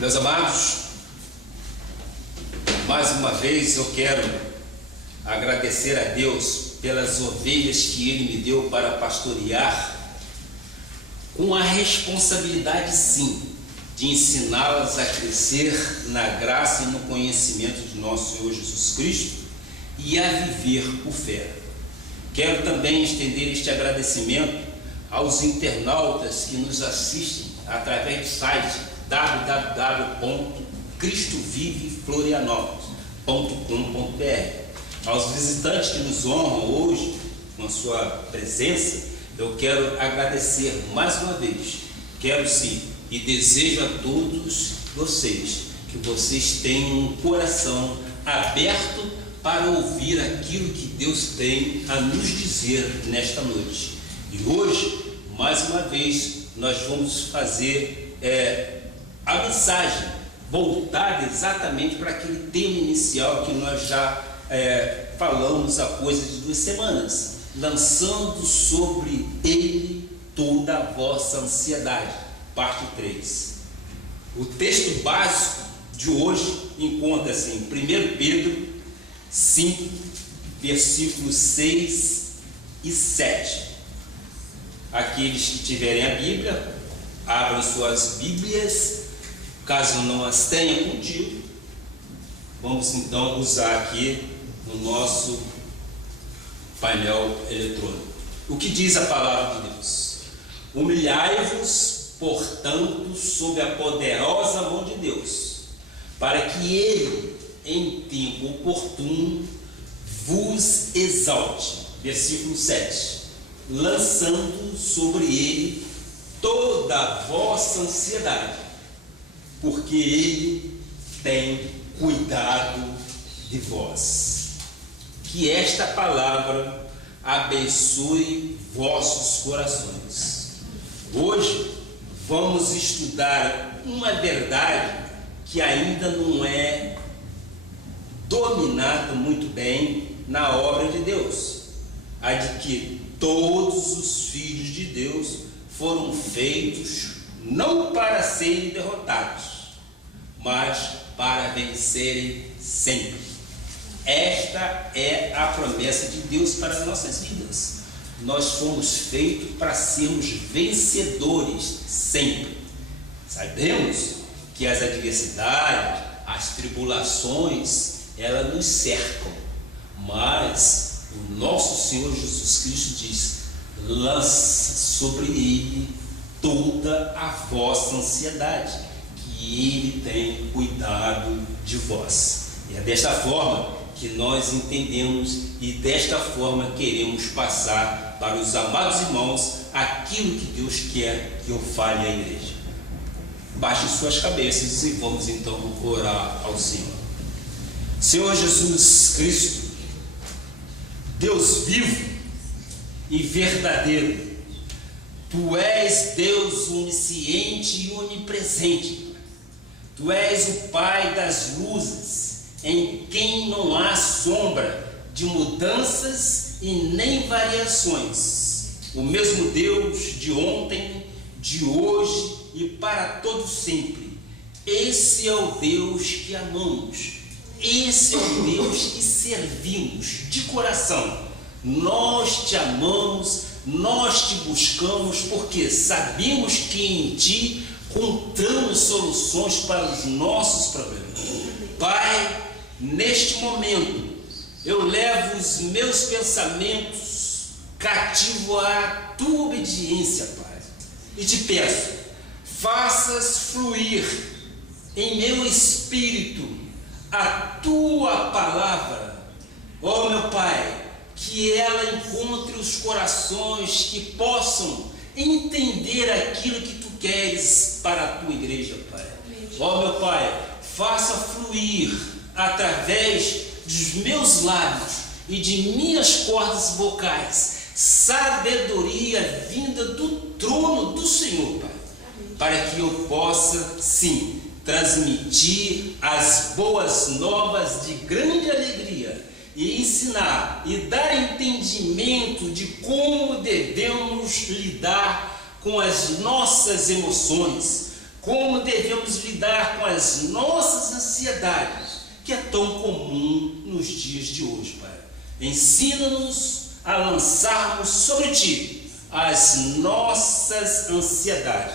Meus amados, mais uma vez eu quero agradecer a Deus pelas ovelhas que Ele me deu para pastorear, com a responsabilidade sim, de ensiná-las a crescer na graça e no conhecimento de nosso Senhor Jesus Cristo e a viver por fé. Quero também estender este agradecimento aos internautas que nos assistem através do site www.cristoviveflorianópolis.com.br. Aos visitantes que nos honram hoje com a sua presença, eu quero agradecer mais uma vez. Quero sim e desejo a todos vocês que vocês tenham um coração aberto para ouvir aquilo que Deus tem a nos dizer nesta noite. E hoje, mais uma vez, nós vamos fazer a mensagem voltada exatamente para aquele tema inicial que nós já falamos há coisa de 2 semanas, lançando sobre ele toda a vossa ansiedade, parte 3. O texto básico de hoje encontra-se em 1 Pedro 5, versículos 6 e 7. Aqueles que tiverem a Bíblia, abram suas Bíblias. Caso não as tenham contigo, vamos então usar aqui no nosso painel eletrônico. O que diz a palavra de Deus? Humilhai-vos, portanto, sob a poderosa mão de Deus, para que Ele, em tempo oportuno, vos exalte. Versículo 7. Lançando sobre Ele toda a vossa ansiedade, porque Ele tem cuidado de vós. Que esta palavra abençoe vossos corações. Hoje vamos estudar uma verdade que ainda não é dominada muito bem na obra de Deus, a de que todos os filhos de Deus foram feitos não para serem derrotados, mas para vencerem sempre. Esta é a promessa de Deus para as nossas vidas. Nós fomos feitos para sermos vencedores sempre. Sabemos que as adversidades, as tribulações, elas nos cercam, mas o nosso Senhor Jesus Cristo diz: lança sobre Ele toda a vossa ansiedade, que Ele tem cuidado de vós. E é desta forma que nós entendemos e desta forma queremos passar para os amados irmãos aquilo que Deus quer que eu fale à igreja. Baixem suas cabeças e vamos então orar ao Senhor. Senhor Jesus Cristo, Deus vivo e verdadeiro, Tu és Deus onisciente e onipresente. Tu és o Pai das luzes, em quem não há sombra de mudanças e nem variações. O mesmo Deus de ontem, de hoje e para todo sempre. Esse é o Deus que amamos. Esse é o Deus que servimos de coração. Nós te amamos, nós te buscamos, porque sabemos que em ti encontramos soluções para os nossos problemas. Pai, neste momento, eu levo os meus pensamentos cativo à tua obediência, Pai. E te peço, faças fluir em meu espírito a tua palavra. Ó meu Pai, que ela encontre os corações que possam entender aquilo que tu queres para a tua igreja, Pai. Ó meu Pai, faça fluir através dos meus lábios e de minhas cordas vocais sabedoria vinda do trono do Senhor, Pai, para que eu possa, sim, transmitir as boas novas de grande alegria e ensinar e dar entendimento de como devemos lidar com as nossas emoções, como devemos lidar com as nossas ansiedades, que é tão comum nos dias de hoje, Pai. Ensina-nos a lançarmos sobre Ti as nossas ansiedades,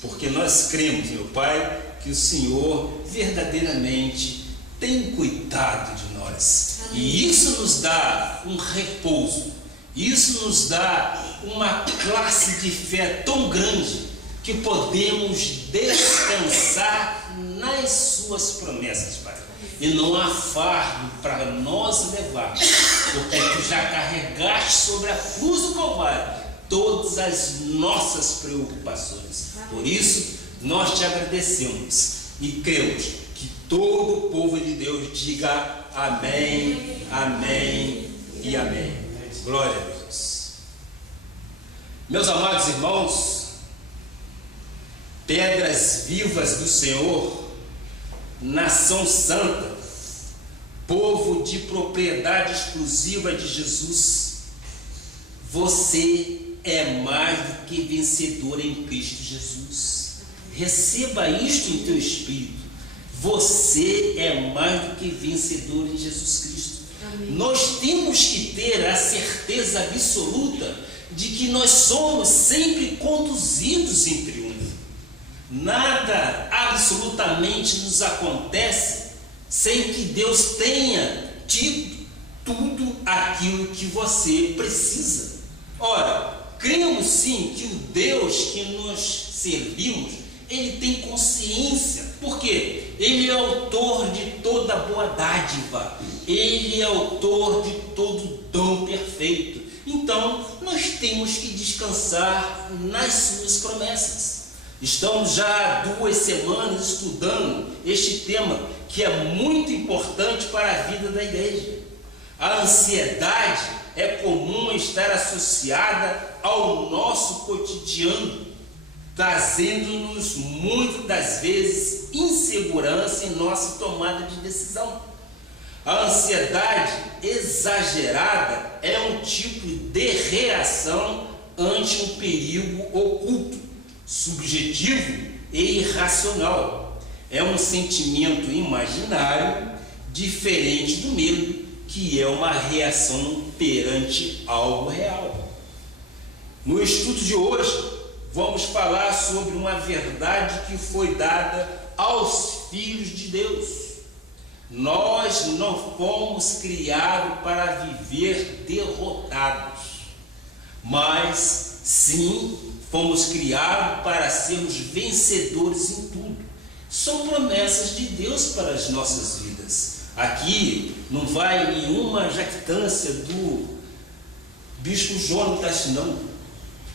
porque nós cremos, meu Pai, que o Senhor verdadeiramente tem cuidado de nós. Amém. E isso nos dá um repouso, isso nos dá uma classe de fé tão grande que podemos descansar nas Suas promessas, Pai. E não há fardo para nós levar, porque Tu já carregaste sobre a cruz do Calvário todas as nossas preocupações. Por isso, nós Te agradecemos e cremos que todo o povo de Deus diga amém, amém e amém. Glória a Deus. Meus amados irmãos, pedras vivas do Senhor, nação santa, povo de propriedade exclusiva de Jesus, você é mais do que vencedor em Cristo Jesus. Receba isto em teu espírito. Você é mais do que vencedor em Jesus Cristo. Amém. Nós temos que ter a certeza absoluta de que nós somos sempre conduzidos em triunfo. Nada absolutamente nos acontece sem que Deus tenha tido tudo aquilo que você precisa. Ora, cremos sim que o Deus que nós servimos, Ele tem consciência, porque Ele é autor de toda boa dádiva, Ele é autor de todo dom perfeito. Então, nós temos que descansar nas Suas promessas. Estamos já há 2 semanas estudando este tema, que é muito importante para a vida da igreja. A ansiedade é comum estar associada ao nosso cotidiano, trazendo-nos muitas das vezes insegurança em nossa tomada de decisão. A ansiedade exagerada é um tipo de reação ante um perigo oculto, subjetivo e irracional. É um sentimento imaginário diferente do medo, que é uma reação perante algo real. No estudo de hoje, vamos falar sobre uma verdade que foi dada aos filhos de Deus. Nós não fomos criados para viver derrotados, mas sim fomos criados para sermos vencedores em tudo. São promessas de Deus para as nossas vidas. Aqui não vai nenhuma jactância do bispo Jonatas, não.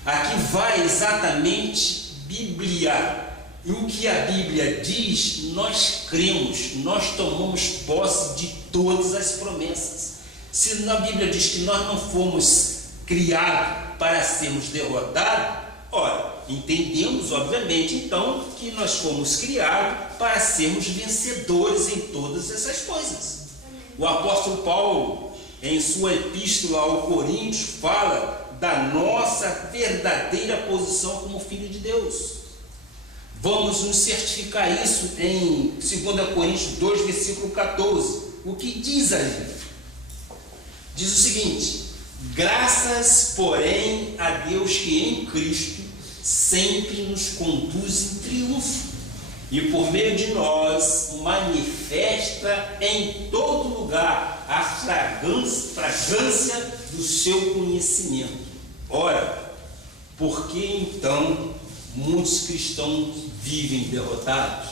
Aqui vai exatamente Bíblia. E o que a Bíblia diz, nós cremos, nós tomamos posse de todas as promessas. Se na Bíblia diz que nós não fomos criados para sermos derrotados, ora, entendemos, obviamente, então, que nós fomos criados para sermos vencedores em todas essas coisas. O apóstolo Paulo, em sua epístola ao Coríntios, fala da nossa verdadeira posição como filho de Deus. Vamos nos certificar isso em 2 Coríntios 2, versículo 14. O que diz ali? Diz o seguinte: graças, porém, a Deus que em Cristo sempre nos conduz em triunfo e por meio de nós manifesta em todo lugar a fragrância do seu conhecimento. Ora, por que então muitos cristãos vivem derrotados?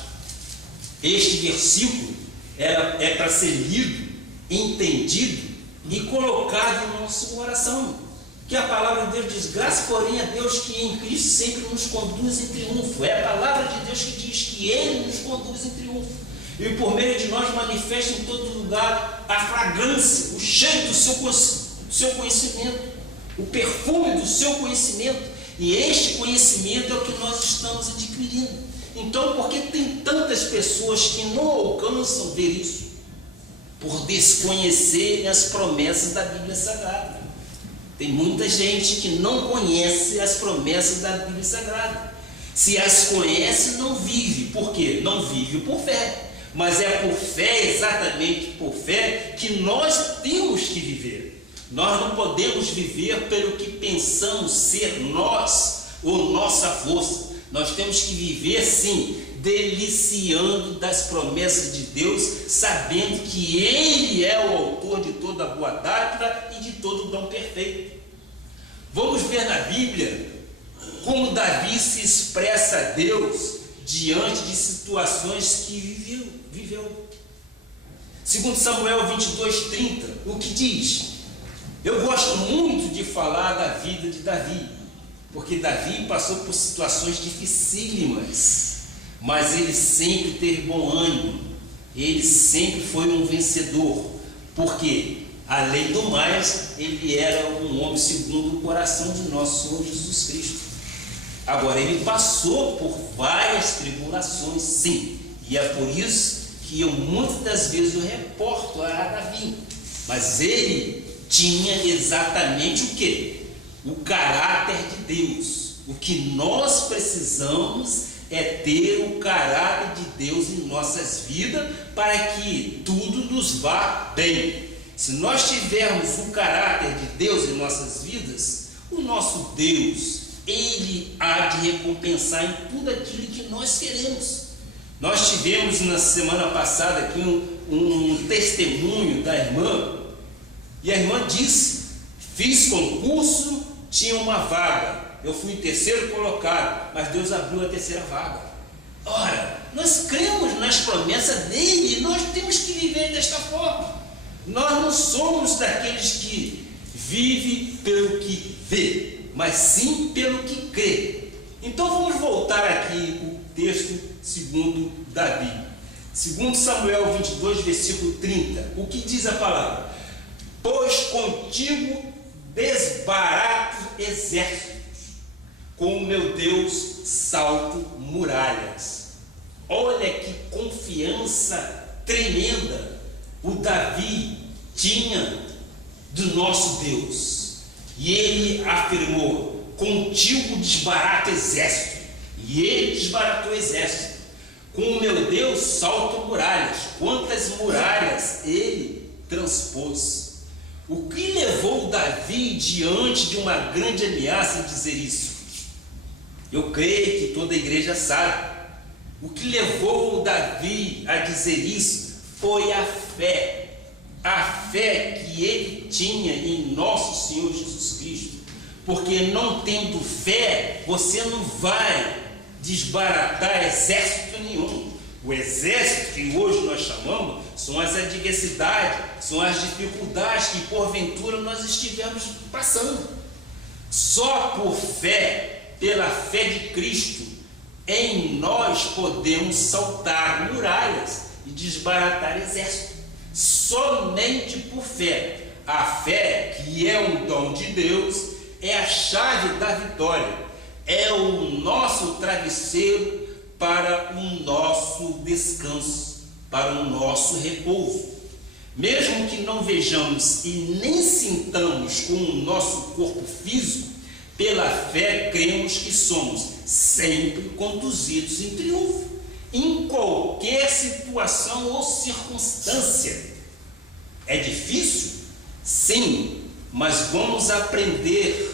Este versículo é para ser lido, entendido e colocado em nosso coração. Que a palavra de Deus diz: graças, porém, a Deus que em Cristo sempre nos conduz em triunfo. É a palavra de Deus que diz que Ele nos conduz em triunfo. E por meio de nós manifesta em todo lugar a fragrância, o cheiro do seu conhecimento, o perfume do seu conhecimento. E este conhecimento é o que nós estamos adquirindo. Então, por que tem tantas pessoas que não alcançam ver isso? Por desconhecerem as promessas da Bíblia Sagrada. Tem muita gente que não conhece as promessas da Bíblia Sagrada. Se as conhece, não vive. Por quê? Não vive por fé. Mas é por fé, exatamente por fé, que nós temos que viver. Nós não podemos viver pelo que pensamos ser nós ou nossa força. Nós temos que viver, sim, deliciando das promessas de Deus, sabendo que Ele é o autor de toda a boa dádiva e de todo o dom perfeito. Vamos ver na Bíblia como Davi se expressa a Deus diante de situações que viveu. Segundo Samuel 22:30, o que diz? Eu gosto muito de falar da vida de Davi, porque Davi passou por situações dificílimas, mas ele sempre teve bom ânimo, ele sempre foi um vencedor, porque, além do mais, ele era um homem segundo o coração de nosso Senhor Jesus Cristo. Agora, ele passou por várias tribulações, sim, e é por isso que eu muitas das vezes eu reporto a Davi, mas ele tinha exatamente o quê? O caráter de Deus. O que nós precisamos é ter o caráter de Deus em nossas vidas para que tudo nos vá bem. Se nós tivermos o caráter de Deus em nossas vidas, o nosso Deus, Ele há de recompensar em tudo aquilo que nós queremos. Nós tivemos na semana passada aqui um testemunho da irmã, e a irmã disse: fiz concurso, tinha uma vaga, eu fui o terceiro colocado, mas Deus abriu a terceira vaga. Ora, nós cremos nas promessas dele, nós temos que viver desta forma. Nós não somos daqueles que vivem pelo que vê, mas sim pelo que crê. Então vamos voltar aqui o texto segundo Davi. Segundo Samuel 22, versículo 30, o que diz a palavra? Pois contigo desbarato exércitos, com o meu Deus salto muralhas. Olha que confiança tremenda o Davi tinha do nosso Deus. E ele afirmou: contigo desbarato exército. E ele desbaratou o exército. Com o meu Deus salto muralhas. Quantas muralhas ele transpôs. O que levou Davi diante de uma grande ameaça a dizer isso? Eu creio que toda a igreja sabe. O que levou Davi a dizer isso foi a fé. A fé que ele tinha em nosso Senhor Jesus Cristo. Porque não tendo fé, você não vai desbaratar exército nenhum. O exército que hoje nós chamamos são as adversidades, são as dificuldades que porventura nós estivemos passando. Só por fé, pela fé de Cristo, em nós podemos saltar muralhas e desbaratar exército. Somente por fé. A fé, que é um dom de Deus, é a chave da vitória. É o nosso travesseiro para o nosso descanso, para o nosso repouso. Mesmo que não vejamos e nem sintamos com o nosso corpo físico, pela fé cremos que somos sempre conduzidos em triunfo, em qualquer situação ou circunstância. É difícil? Sim, mas vamos aprender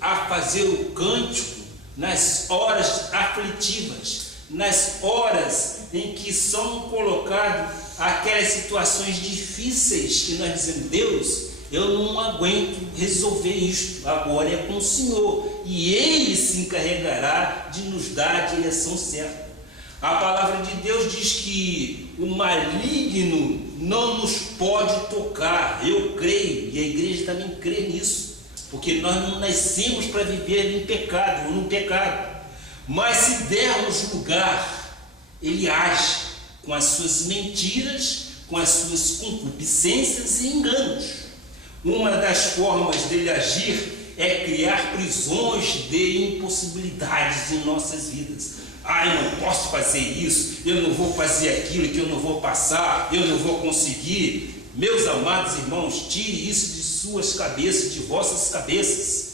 a fazer o cântico nas horas aflitivas, nas horas em que são colocadas aquelas situações difíceis que nós dizemos: Deus, eu não aguento resolver isto, agora é com o Senhor, e Ele se encarregará de nos dar a direção certa. A palavra de Deus diz que o maligno não nos pode tocar. Eu creio, e a igreja também crê nisso, porque nós não nascemos para viver em pecado ou no pecado. Mas se dermos lugar, ele age com as suas mentiras, com as suas concupiscências e enganos. Uma das formas dele agir é criar prisões de impossibilidades em nossas vidas. Eu não posso fazer isso, eu não vou fazer aquilo que eu não vou passar, eu não vou conseguir. Meus amados irmãos, tire isso de suas cabeças, de vossas cabeças.